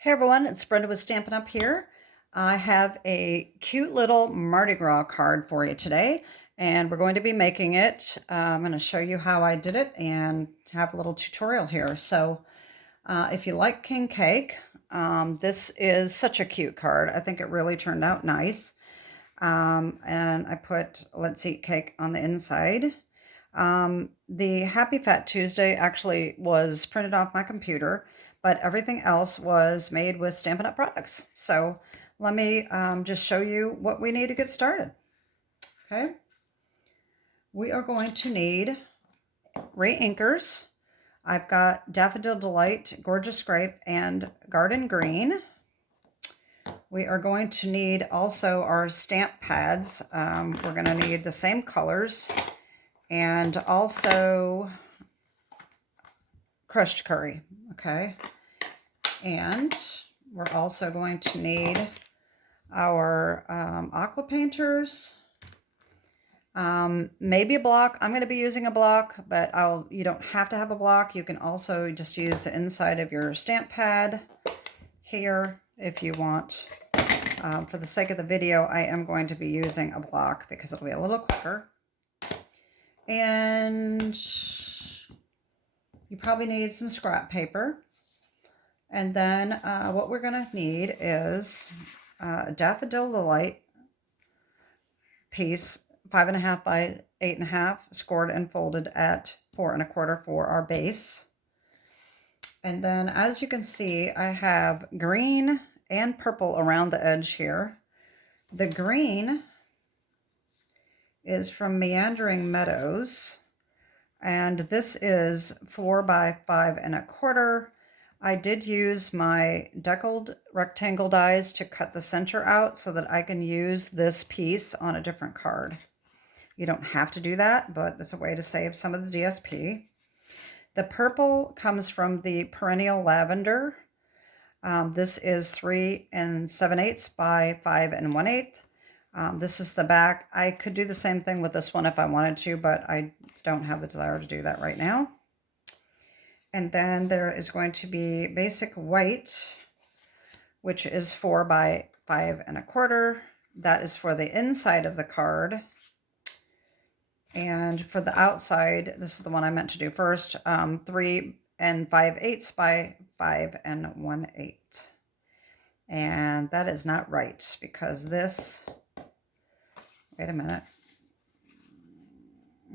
Hey everyone, it's Brenda with Stampin' Up here. I have a cute little Mardi Gras card for you today, and we're going to be making it. I'm going to show you how I did it and have a little tutorial here. So if you like king cake, this is such a cute card. I think it really turned out nice. And I put Let's Eat Cake on the inside. The Happy Fat Tuesday actually was printed off my computer, but everything else was made with Stampin' Up products. So let me just show you what we need to get started. Okay. We are going to need REINKERS. I've got Daffodil Delight, Gorgeous Grape, and Garden Green. We are going to need also our stamp pads. We're going to need the same colors, and also crushed curry, okay? And we're also going to need our Aquapainters, maybe a block. I'm going to be using a block, but you don't have to have a block. You can also just use the inside of your stamp pad here if you want. For the sake of the video, I am going to be using a block because it'll be a little quicker. And you probably need some scrap paper. And then what we're going to need is a Daffodil Delight piece, 5.5 by 8.5, scored and folded at 4 1/4 for our base. And then, as you can see, I have green and purple around the edge here. The green is from Meandering Meadows, and this is 4 by 5 1/4. I did use my Deckled rectangle dies to cut the center out so that I can use this piece on a different card. You don't have to do that, but it's a way to save some of the DSP. The purple comes from the Perennial Lavendar. This is 3 7/8 by 5 1/8. This is the back. I could do the same thing with this one if I wanted to, but I don't have the desire to do that right now. And then there is going to be basic white, which is 4 by 5 1/4. That is for the inside of the card. And for the outside, this is the one I meant to do first, 3 5/8 by 5 1/8. And that is not right because this, wait a minute.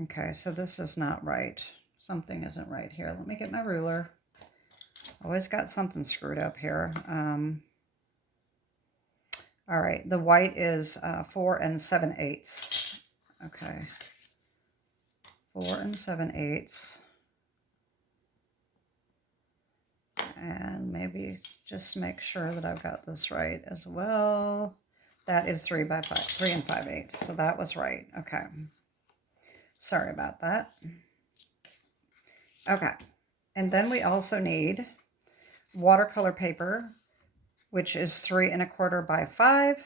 Okay, so this is not right. Something isn't right here. Let me get my ruler. Always got something screwed up here. All right, the white is 4 7/8. Okay, 4 7/8. And maybe just make sure that I've got this right as well. That is 3 by 5, 3 5/8. So that was right. Okay. Sorry about that. Okay. And then we also need watercolor paper, which is 3 1/4 by 5.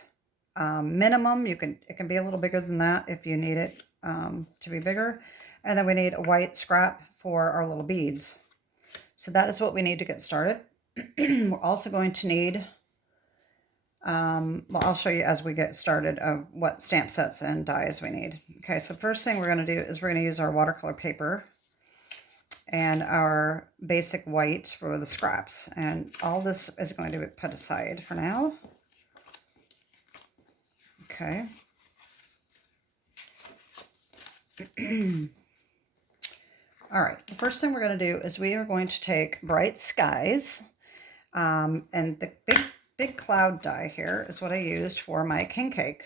Minimum, it can be a little bigger than that if you need it to be bigger. And then we need a white scrap for our little beads. So that is what we need to get started. We're also going to need, well, I'll show you as we get started what stamp sets and dies we need. Okay, so first thing we're going to do is we're going to use our watercolor paper and our basic white for the scraps. And all this is going to be put aside for now. Okay. All right, the first thing we're going to do is we are going to take Bright Skies, and the big cloud die here is what I used for my king cake.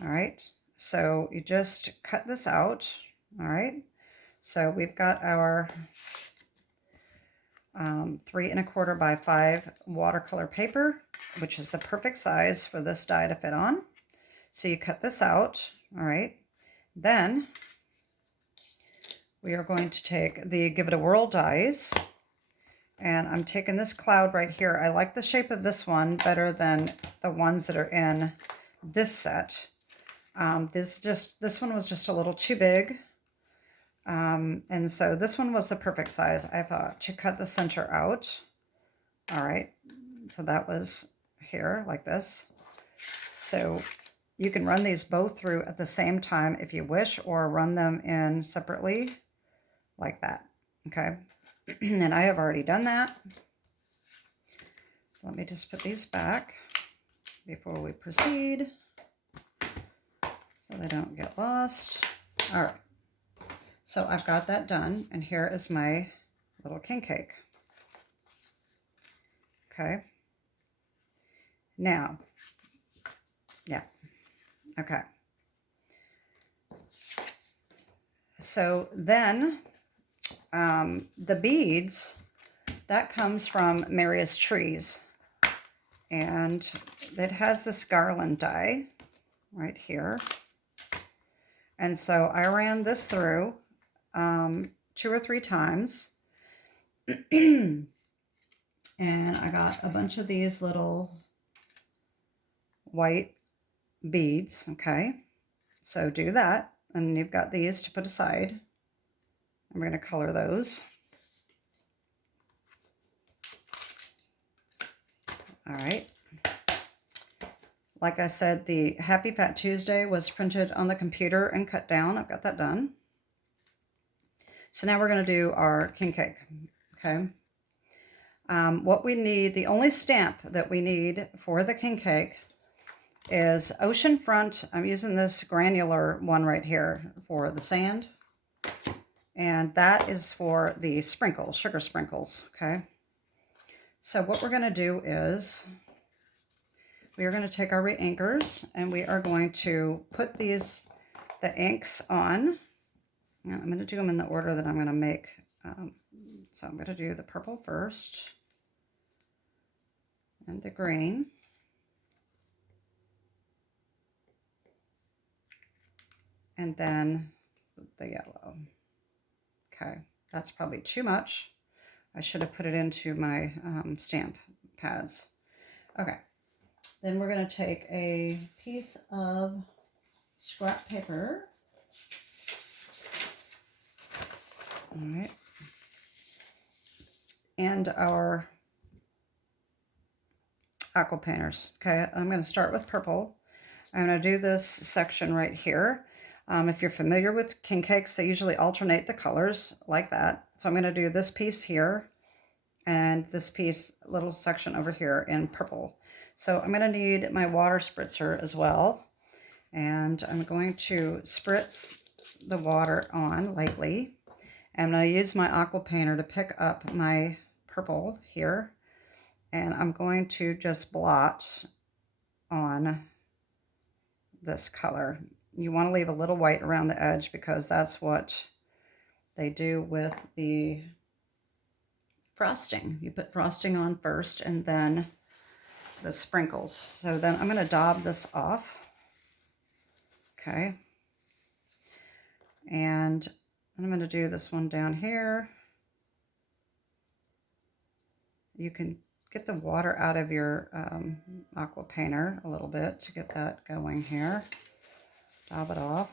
All right, so you just cut this out. All right, so we've got our 3 1/4 by 5 watercolor paper, which is the perfect size for this die to fit on. So you cut this out. All right, then we are going to take the Give It a Whirl dies, and I'm taking this cloud right here. I like the shape of this one better than the ones that are in this set. This one was just a little too big, and so this one was the perfect size, I thought, to cut the center out. All right, so that was here like this. So you can run these both through at the same time if you wish, or run them in separately like that. Okay, and I have already done that. Let me just put these back before we proceed so they don't get lost. All right, so I've got that done, and here is my little king cake. Okay, now, yeah, okay. So then the beads, that comes from Merriest trees, and it has this garland die right here. And so I ran this through 2 or 3 times, and I got a bunch of these little white beads. Okay, so do that, and you've got these to put aside. I'm going to color those. All right. Like I said, the Happy Fat Tuesday was printed on the computer and cut down. I've got that done. So now we're going to do our king cake. Okay. What we need, the only stamp that we need for the king cake is Oceanfront. I'm using this granular one right here for the sand. And that is for the sprinkles, sugar sprinkles. Okay. So what we're going to do is we are going to take our REINKERS and we are going to put the inks on. Now, I'm going to do them in the order that I'm going to make. So I'm going to do the purple first, and the green, and then the yellow. Okay, that's probably too much. I should have put it into my stamp pads. Okay, then we're going to take a piece of scrap paper. All right. And our Aquapainters. Okay, I'm going to start with purple. I'm going to do this section right here. If you're familiar with king cakes, they usually alternate the colors like that. So I'm going to do this piece here and this piece, little section over here in purple. So I'm going to need my water spritzer as well. And I'm going to spritz the water on lightly. I'm going to use my aqua painter to pick up my purple here. And I'm going to just blot on this color. You want to leave a little white around the edge because that's what they do with the frosting. You put frosting on first and then the sprinkles. So then I'm going to daub this off. Okay. And I'm going to do this one down here. You can get the water out of your aqua painter a little bit to get that going here. Dab it off.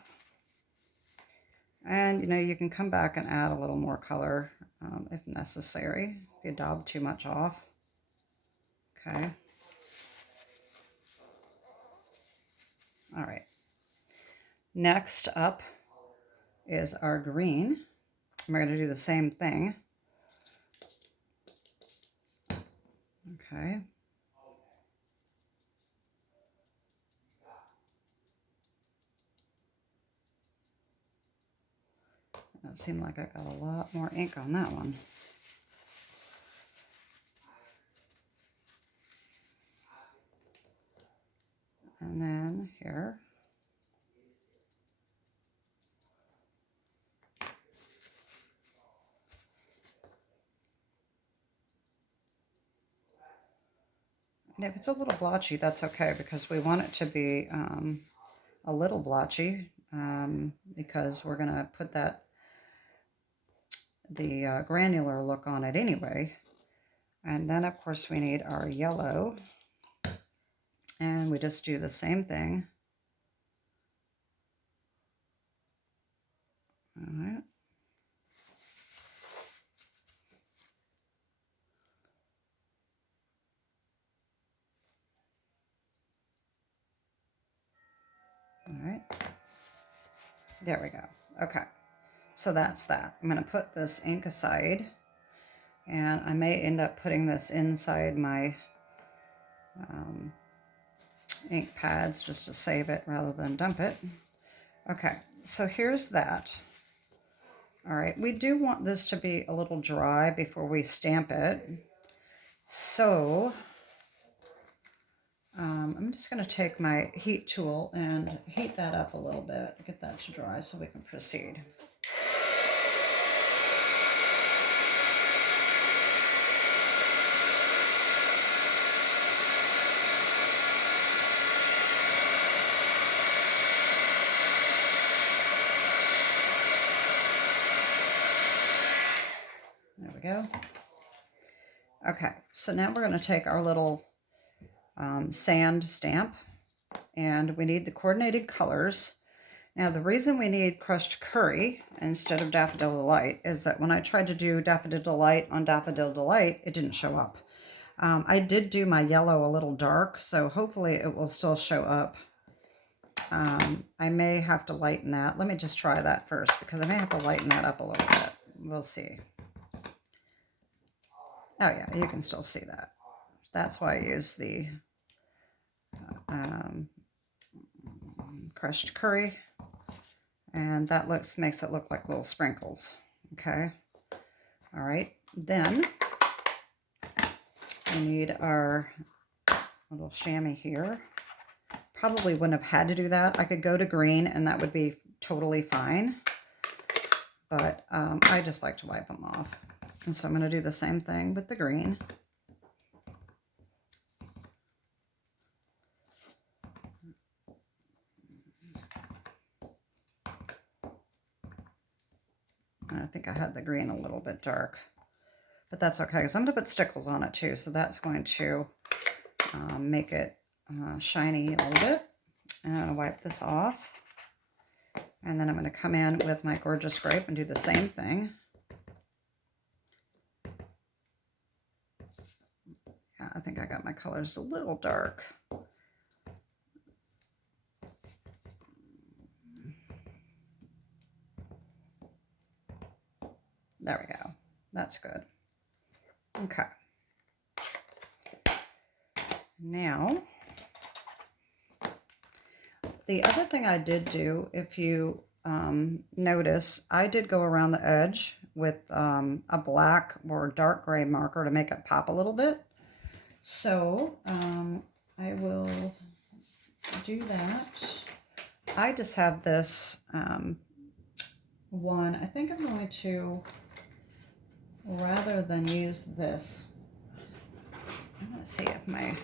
And, you know, you can come back and add a little more color if necessary, if you daub too much off. Okay. All right. Next up is our green. We're going to do the same thing. Okay. It seemed like I got a lot more ink on that one. And then here. And if it's a little blotchy, that's okay because we want it to be a little blotchy because we're going to put the granular look on it anyway. And then, of course, we need our yellow. And we just do the same thing. All right. There we go. Okay, so that's that. I'm going to put this ink aside, and I may end up putting this inside my ink pads just to save it rather than dump it. Okay, so here's that. All right, we do want this to be a little dry before we stamp it. So I'm just going to take my heat tool and heat that up a little bit, get that to dry so we can proceed. There we go. Okay, so now we're going to take our little sand stamp, and we need the coordinated colors. Now, the reason we need crushed curry instead of Daffodil Delight is that when I tried to do Daffodil Delight on Daffodil Delight, it didn't show up. I did do my yellow a little dark, so hopefully it will still show up. I may have to lighten that. Let me just try that first, because I may have to lighten that up a little bit. We'll see. Oh yeah, you can still see that. That's why I use the crushed curry, and that makes it look like little sprinkles. Okay, all right, then we need our little chamois here. Probably wouldn't have had to do that. I could go to green and that would be totally fine, but I just like to wipe them off, and so I'm going to do the same thing with the green. I think I had the green a little bit dark, but that's okay, because I'm going to put Stickles on it too, so that's going to make it shiny a little bit. And I'm going to wipe this off, and then I'm going to come in with my gorgeous Grape and do the same thing. Yeah, I think I got my colors a little dark. There we go. That's good. Okay. Now, the other thing I did do, if you notice, I did go around the edge with a black or dark gray marker to make it pop a little bit. So I will do that. I just have this one. I think I'm going to, rather than use this, I'm going to see if my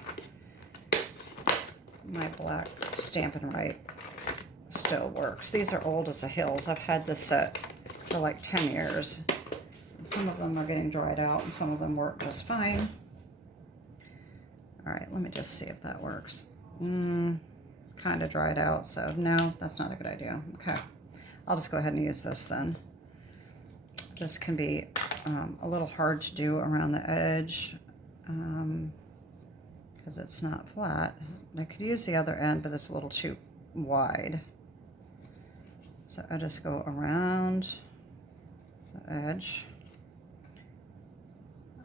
black Stampin' Right still works. These are old as the hills. I've had this set for like 10 years. Some of them are getting dried out and some of them work just fine. All right, let me just see if that works. Kind of dried out, so no, that's not a good idea. Okay, I'll just go ahead and use this then. This can be a little hard to do around the edge because it's not flat. I could use the other end, but it's a little too wide. So I just go around the edge.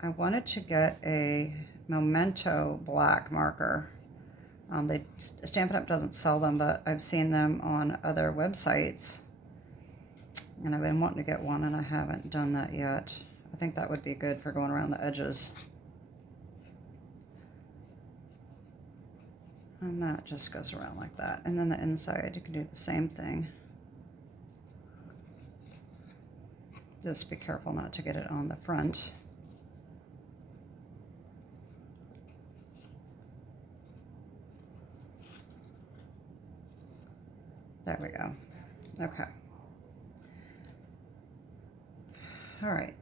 I wanted to get a Memento black marker. Stampin' Up doesn't sell them, but I've seen them on other websites. And I've been wanting to get one, and I haven't done that yet. I think that would be good for going around the edges. And that just goes around like that. And then the inside, you can do the same thing. Just be careful not to get it on the front. There we go. Okay. All right.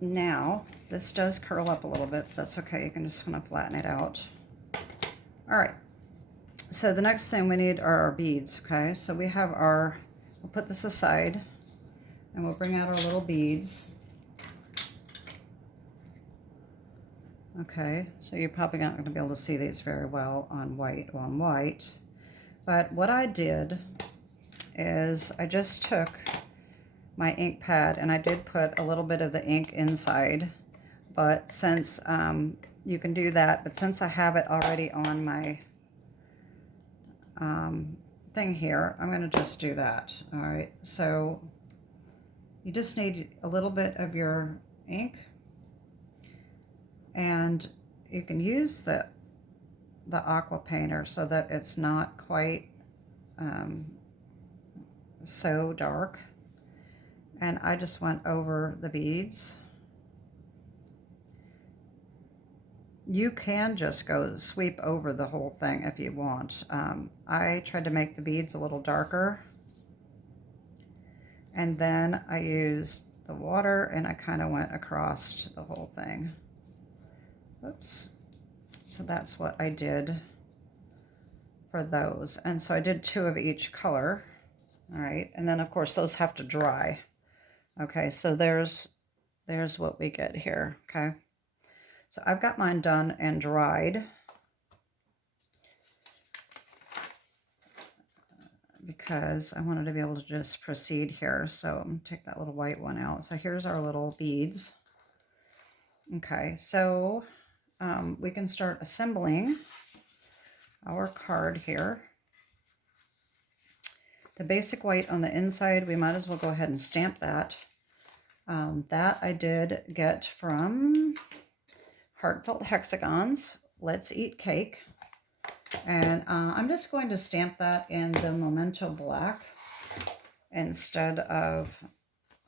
Now, this does curl up a little bit. That's okay. You can just kind of flatten it out. All right. So the next thing we need are our beads, okay? So we have our, we'll put this aside, and we'll bring out our little beads. Okay, so you're probably not going to be able to see these very well on white. But what I did is I just took my ink pad and I did put a little bit of the ink inside, but since you can do that, but since I have it already on my thing here, I'm going to just do that. All right, so you just need a little bit of your ink, and you can use the Aquapainter so that it's not quite so dark. And I just went over the beads. You can just go sweep over the whole thing if you want. I tried to make the beads a little darker, and then I used the water and I kind of went across the whole thing. Oops. So that's what I did for those. And so I did 2 of each color. All right, and then of course those have to dry. Okay, so there's what we get here. Okay, so I've got mine done and dried because I wanted to be able to just proceed here. So I'm going to take that little white one out. So here's our little beads. Okay, so we can start assembling our card here. The basic white on the inside, we might as well go ahead and stamp that. That I did get from Heartfelt Hexagons. Let's Eat Cake. And I'm just going to stamp that in the Memento Black instead of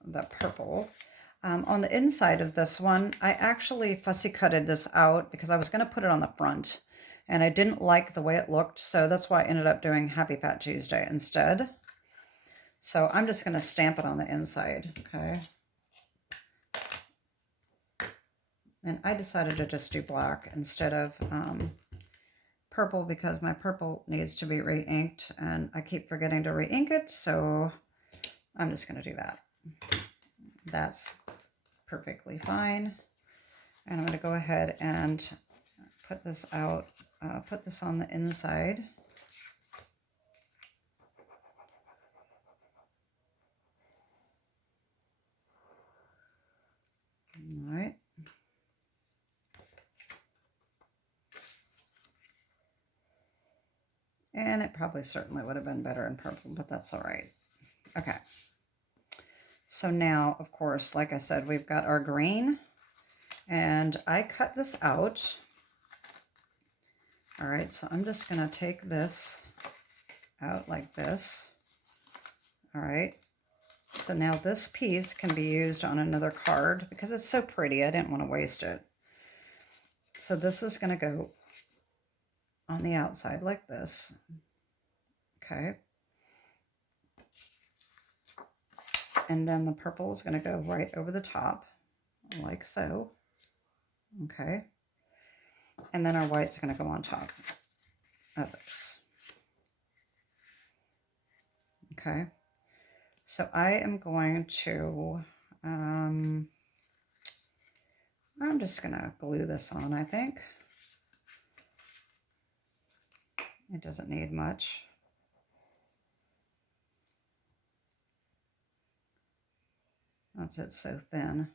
the purple. On the inside of this one, I actually fussy cutted this out because I was going to put it on the front. And I didn't like the way it looked, so that's why I ended up doing Happy Fat Tuesday instead. So I'm just going to stamp it on the inside, okay? And I decided to just do black instead of purple because my purple needs to be re-inked and I keep forgetting to re-ink it, so I'm just going to do that. That's perfectly fine. And I'm going to go ahead and put this out, put this on the inside. All right. And it probably certainly would have been better in purple, but that's all right. Okay. So now, of course, like I said, we've got our green, and I cut this out. All right, so I'm just going to take this out like this. All right. So now this piece can be used on another card because it's so pretty. I didn't want to waste it. So this is going to go on the outside like this. Okay. And then the purple is going to go right over the top like so. Okay. And then our white's going to go on top of this. Okay. So I am going to, I'm just going to glue this on, I think. It doesn't need much. That's it's so thin.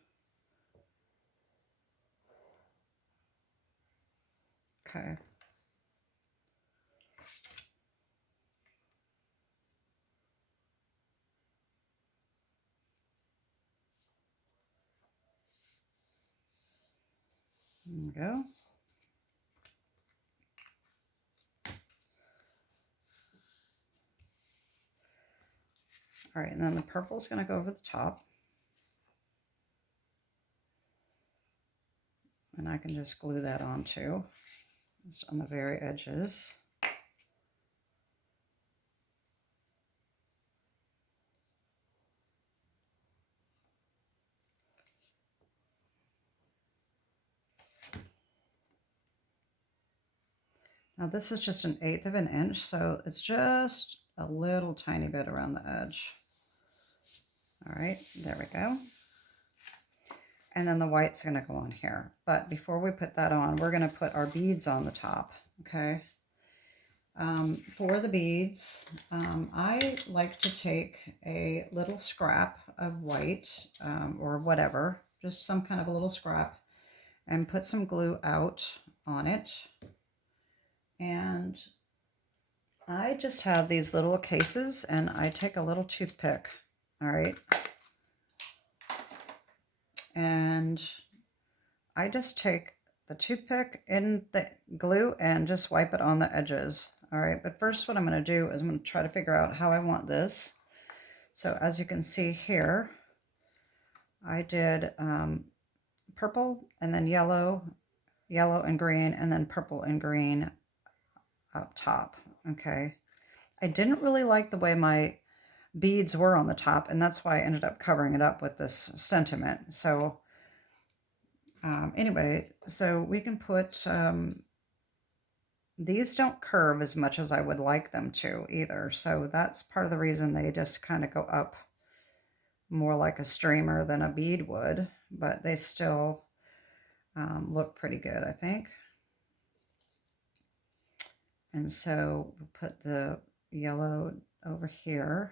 Okay. There we go. All right, and then the purple is going to go over the top. And I can just glue that on too, just on the very edges. Now this is just 1/8 of an inch, so it's just a little tiny bit around the edge. All right, there we go. And then the white's going to go on here. But before we put that on, we're going to put our beads on the top, okay? For the beads, I like to take a little scrap of white or whatever, just some kind of a little scrap, and put some glue out on it. And I just have these little cases, and I take a little toothpick, all right? And I just take the toothpick in the glue and just wipe it on the edges. All right, but first what I'm going to do is I'm going to try to figure out how I want this. So as you can see here, I did purple and then yellow, yellow and green, and then purple and green up top. Okay, I didn't really like the way my beads were on the top, and that's why I ended up covering it up with this sentiment. So anyway, so we can put, these don't curve as much as I would like them to either. So that's part of the reason they just kind of go up more like a streamer than a bead would, but they still look pretty good, I think. And so we'll put the yellow over here,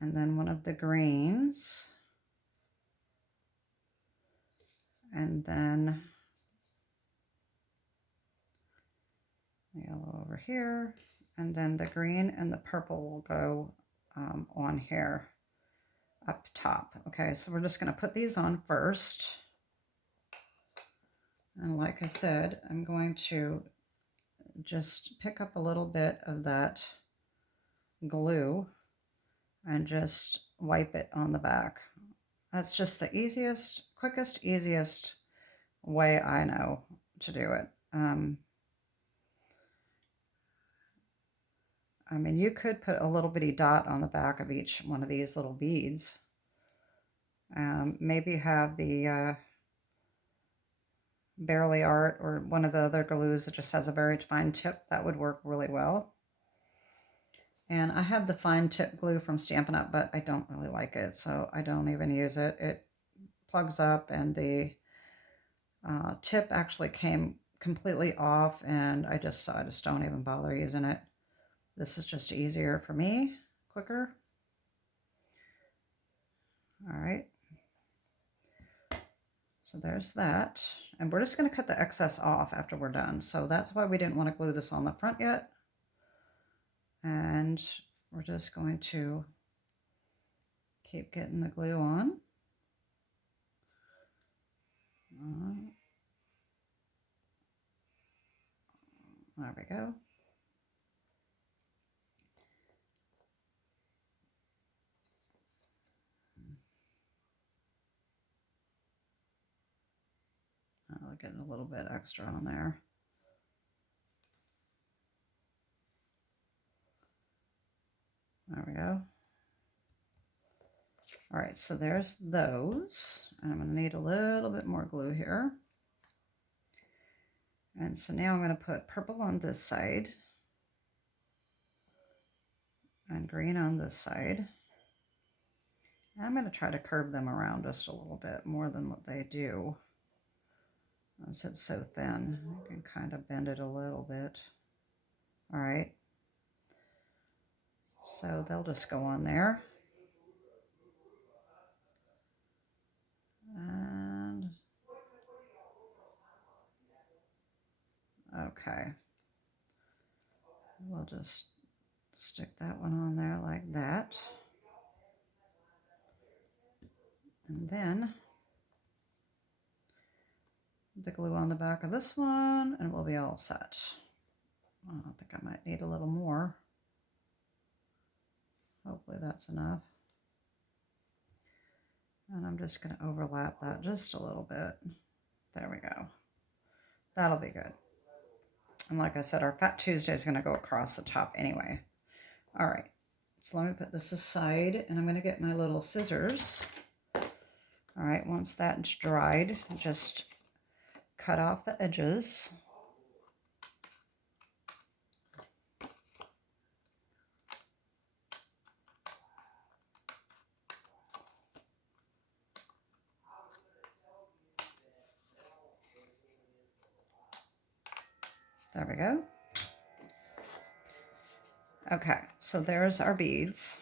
and then one of the greens, and then yellow over here, and then the green and the purple will go on here up top. Okay, so we're just going to put these on first. And like I said, I'm going to just pick up a little bit of that glue and just wipe it on the back. That's just the easiest, quickest, easiest way I know to do it. I mean, you could put a little bitty dot on the back of each one of these little beads. Maybe have the Barely Art or one of the other glues that just has a very fine tip. That would work really well. And I have the fine tip glue from Stampin' Up, but I don't really like it, so I don't even use it. It plugs up, and the tip actually came completely off, and I just don't even bother using it. This is just easier for me, quicker. All right. So there's that. And we're just going to cut the excess off after we're done. So that's why we didn't want to glue this on the front yet. And we're just going to keep getting the glue on. There we go. I'll get a little bit extra on there. There we go. All right, so there's those. And I'm going to need a little bit more glue here. And so now I'm going to put purple on this side and green on this side. And I'm going to try to curve them around just a little bit more than what they do. Since it's so thin, I can kind of bend it a little bit. All right. So they'll just go on there. And okay. We'll just stick that one on there like that. And then the glue on the back of this one, and we'll be all set. I think I might need a little more. Hopefully that's enough. And I'm just going to overlap that just a little bit. There we go. That'll be good. And like I said, our Fat Tuesday is going to go across the top anyway. All right. So let me put this aside, and I'm going to get my little scissors. All right. Once that's dried, just cut off the edges. There we go. Okay, so there's our beads.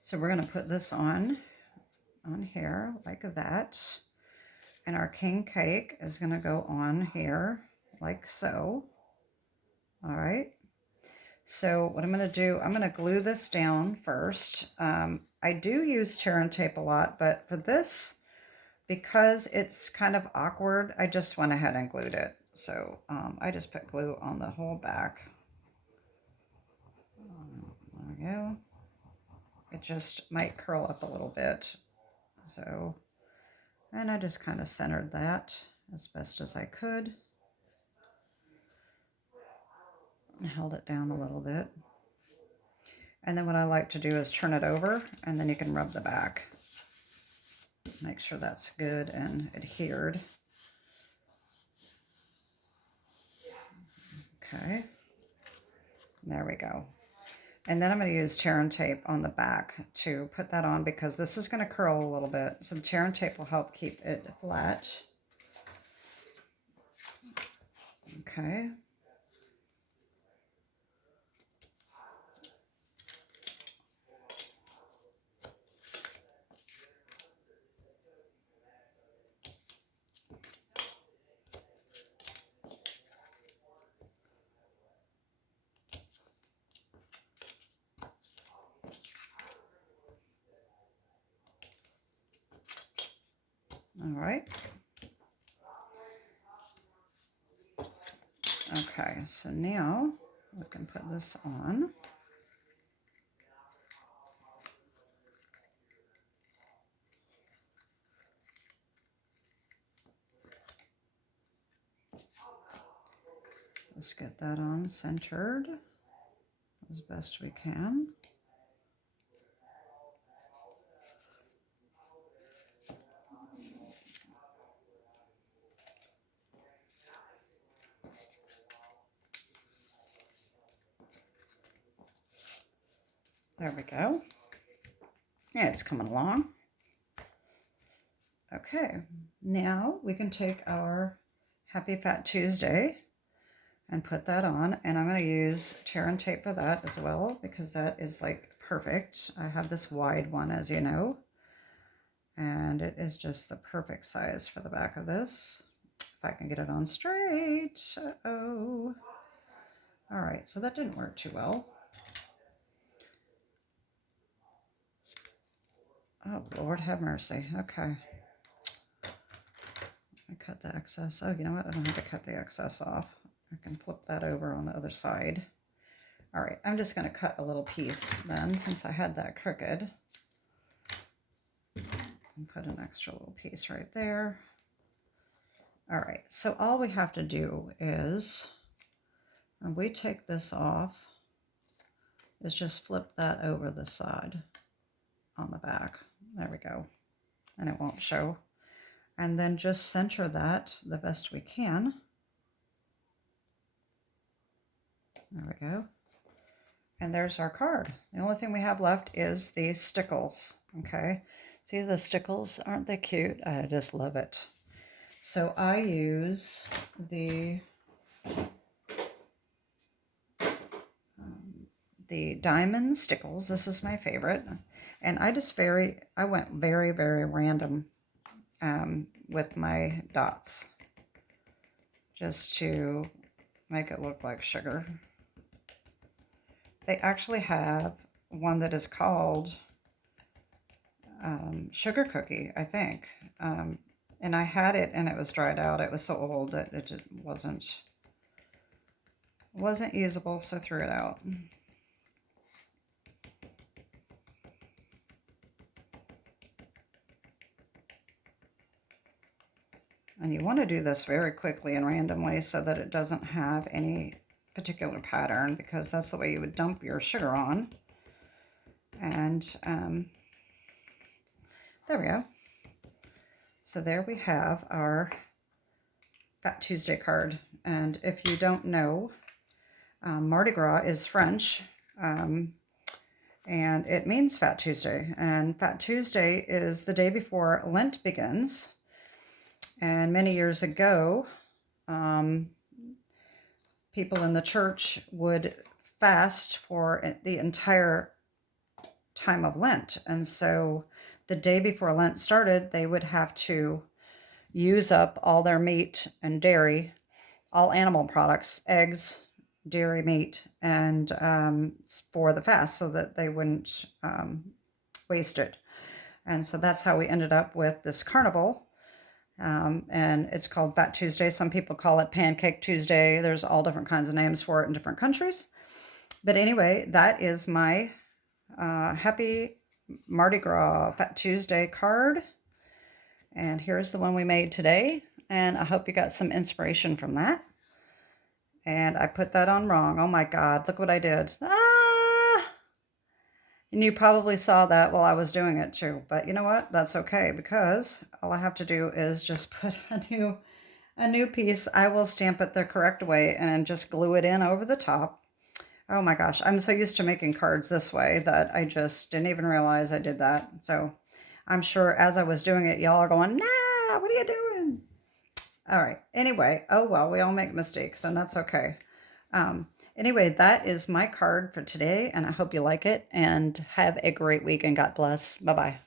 So we're going to put this on here like that. And our king cake is going to go on here like so. All right. So what I'm going to do, I'm going to glue this down first. I do use tear and tape a lot, but for this, because it's kind of awkward, I just went ahead and glued it. So I just put glue on the whole back. There we go. It just might curl up a little bit. So, and I just kind of centered that as best as I could. And held it down a little bit. And then what I like to do is turn it over, and then you can rub the back. Make sure that's good and adhered. Okay, there we go. And then I'm going to use tear and tape on the back to put that on, because this is going to curl a little bit. So the tear and tape will help keep it flat. Okay. All right. Okay, so now we can put this on. Let's get that on centered as best we can. There we go. Yeah, it's coming along. Okay, now we can take our Happy Fat Tuesday and put that on, and I'm going to use tear and tape for that as well, because that is like perfect. I have this wide one, as you know, and it is just the perfect size for the back of this. If I can get it on straight. Uh-oh. All right, so that didn't work too well. Oh, Lord have mercy. Okay. I cut the excess. Oh, you know what? I don't have to cut the excess off. I can flip that over on the other side. All right, I'm just going to cut a little piece then, since I had that crooked. And put an extra little piece right there. All right, so all we have to do is, when we take this off, is just flip that over the side on the back. There we go. And it won't show. And then just center that the best we can. There we go. And there's our card. The only thing we have left is these stickles, okay? See the stickles? Aren't they cute? I just love it. So I use the diamond stickles. This is my favorite. And I went very, very random with my dots, just to make it look like sugar. They actually have one that is called sugar cookie, I think. And I had it and it was dried out. It was so old that it just wasn't usable, so I threw it out. And you want to do this very quickly and randomly so that it doesn't have any particular pattern, because that's the way you would dump your sugar on. And there we go. So there we have our Fat Tuesday card. And if you don't know, Mardi Gras is French, and it means Fat Tuesday. And Fat Tuesday is the day before Lent begins. And many years ago, people in the church would fast for the entire time of Lent. And so the day before Lent started, they would have to use up all their meat and dairy, all animal products, eggs, dairy, meat, and for the fast so that they wouldn't waste it. And so that's how we ended up with this carnival. And it's called Fat Tuesday. Some people call it Pancake Tuesday. There's all different kinds of names for it in different countries. But anyway, that is my happy Mardi Gras Fat Tuesday card. And here's the one we made today. And I hope you got some inspiration from that. And I put that on wrong. Oh my God, look what I did. Ah! And you probably saw that while I was doing it too. But you know what? That's okay, because all I have to do is just put a new piece. I will stamp it the correct way and then just glue it in over the top. Oh my gosh, I'm so used to making cards this way that I just didn't even realize I did that. So I'm sure as I was doing it, y'all are going, nah, what are you doing? All right. Anyway, oh well, we all make mistakes and that's okay. Anyway, that is my card for today and I hope you like it and have a great week and God bless. Bye-bye.